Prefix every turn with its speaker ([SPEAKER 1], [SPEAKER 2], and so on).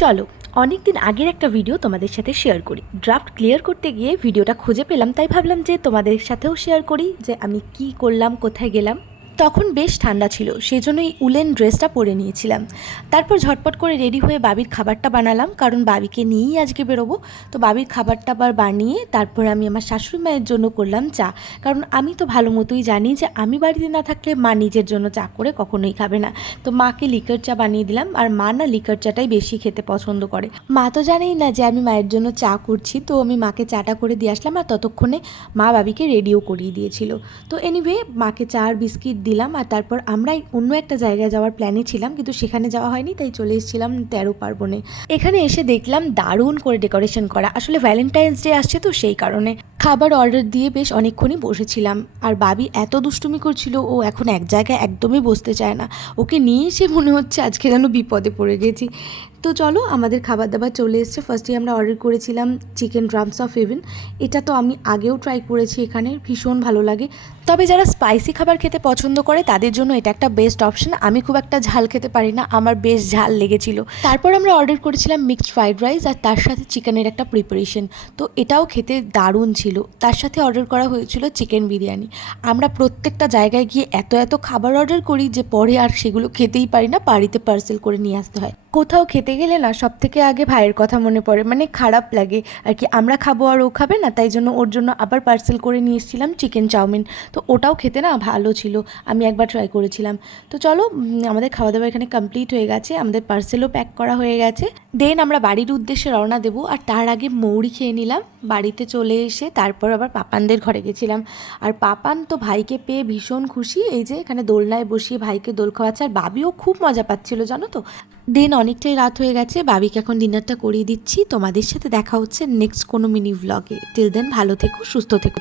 [SPEAKER 1] চলো অনেক দিন আগের একটা ভিডিও তোমাদের সাথে শেয়ার করি। ড্রাফট ক্লিয়ার করতে গিয়ে ভিডিওটা খুঁজে পেলাম, তাই ভাবলাম যে তোমাদের সাথেও শেয়ার করি যে আমি কি করলাম, কোথায় গেলাম। তখন বেশ ঠান্ডা ছিল সেই জন্য এই উলেন ড্রেসটা পরে নিয়েছিলাম। তারপর ঝটপট করে রেডি হয়ে বাবির খাবারটা বানালাম, কারণ বাবিকে নিয়েই আজকে বেরোবো। তো বাবির খাবারটা আবার বানিয়ে তারপর আমি আমার শাশুড়ি মায়ের জন্য করলাম চা। কারণ আমি তো ভালো মতোই জানি যে আমি বাড়িতে না থাকলে মা নিজের জন্য চা করে কখনোই খাবে না। তো মাকে লিকার চা বানিয়ে দিলাম, আর মা না লিকার চাটাই বেশি খেতে পছন্দ করে। মা তো জানেই না যে আমি মায়ের জন্য চা করছি, তো আমি মাকে চাটা করে দিয়ে আসলাম, আর ততক্ষণে মা বাবিকে রেডিও করিয়ে দিয়েছিল। তো এনিওয়ে মাকে চা আর বিস্কিট দিলাম আর তারপর আমরা অন্য একটা জায়গায় যাওয়ার প্ল্যানে ছিলাম কিন্তু সেখানে যাওয়া হয়নি, তাই চলে এসেছিলাম তেরো পার্বণে। এখানে এসে দেখলাম দারুণ করে ডেকোরেশন করা। আসলে ভ্যালেন্টাইন্স ডে আসছে তো সেই কারণে। খাবার অর্ডার দিয়ে বেশ অনেকক্ষণই বসেছিলাম। আর বাবি এত দুষ্টুমি করছিল, ও এখন এক জায়গায় একদমই বসতে চায় না। ওকে নিয়ে এসে মনে হচ্ছে আজকে যেন বিপদে পড়ে গেছি। তো চলো, আমাদের খাবার দাবার চলে এসছে। ফার্স্টে আমরা অর্ডার করেছিলাম চিকেন ড্রামস অফ হেভেন এটা তো আমি আগেও ট্রাই করেছি এখানে, ভীষণ ভালো লাগে। তবে যারা স্পাইসি খাবার খেতে পছন্দ করে, তাদের জন্য এটা একটা বেস্ট অপশন আমি খুব একটা ঝাল খেতে পারি না, আমার বেশ ঝাল লেগেছিল। তারপর আমরা অর্ডার করেছিলাম মিক্সড ফ্রাইড রাইস আর তার সাথে চিকেনের একটা প্রিপারেশন তো এটাও খেতে দারুণ ছিল। তার সাথে অর্ডার করা হয়েছিল চিকেন বিরিয়ানি। আমরা প্রত্যেকটা জায়গায় গিয়ে এত এত খাবার অর্ডার করি যে পরে আর সেগুলো খেতেই পারি না, বাড়িতে পার্সেল করে নিয়ে আসতে হয়। কোথাও খেতে গেলে না সব থেকে আগে ভাইয়ের কথা মনে পড়ে। মানে খারাপ লাগে আর কি, আমরা খাব আর ও খাবে না, তাই জন্য ওর জন্য আবার পার্সেল করে নিয়ে এসেছিলাম চিকেন চাউমিন। তো ওটাও খেতে না ভালো ছিল, আমি একবার ট্রাই করেছিলাম। তো চলো আমাদের খাওয়া দাওয়া এখানে কমপ্লিট হয়ে গেছে, আমাদের পার্সেলও প্যাক করা হয়ে গেছে। দেন আমরা বাড়ির উদ্দেশ্যে রওনা দেবো, আর তার আগে মৌরি খেয়ে নিলাম, বাড়িতে চলে এসে তারপর আবার পাপানদের ঘরে গেছিলাম। আর পাপান তো ভাইকে পেয়ে ভীষণ খুশি। এই যে এখানে দোলনায় বসিয়ে ভাইকে দোল খাওয়াচ্ছে। আর বাবিও খুব মজা পাচ্ছিল, জানো তো? দেন অনেকটাই রাত হয়ে গেছে। বাবিকে এখন ডিনারটা করিয়ে দিচ্ছি। তোমাদের সাথে দেখা হচ্ছে নেক্সট কোনো মিনি ভ্লগে টিল দেন ভালো থেকো, সুস্থ থেকো।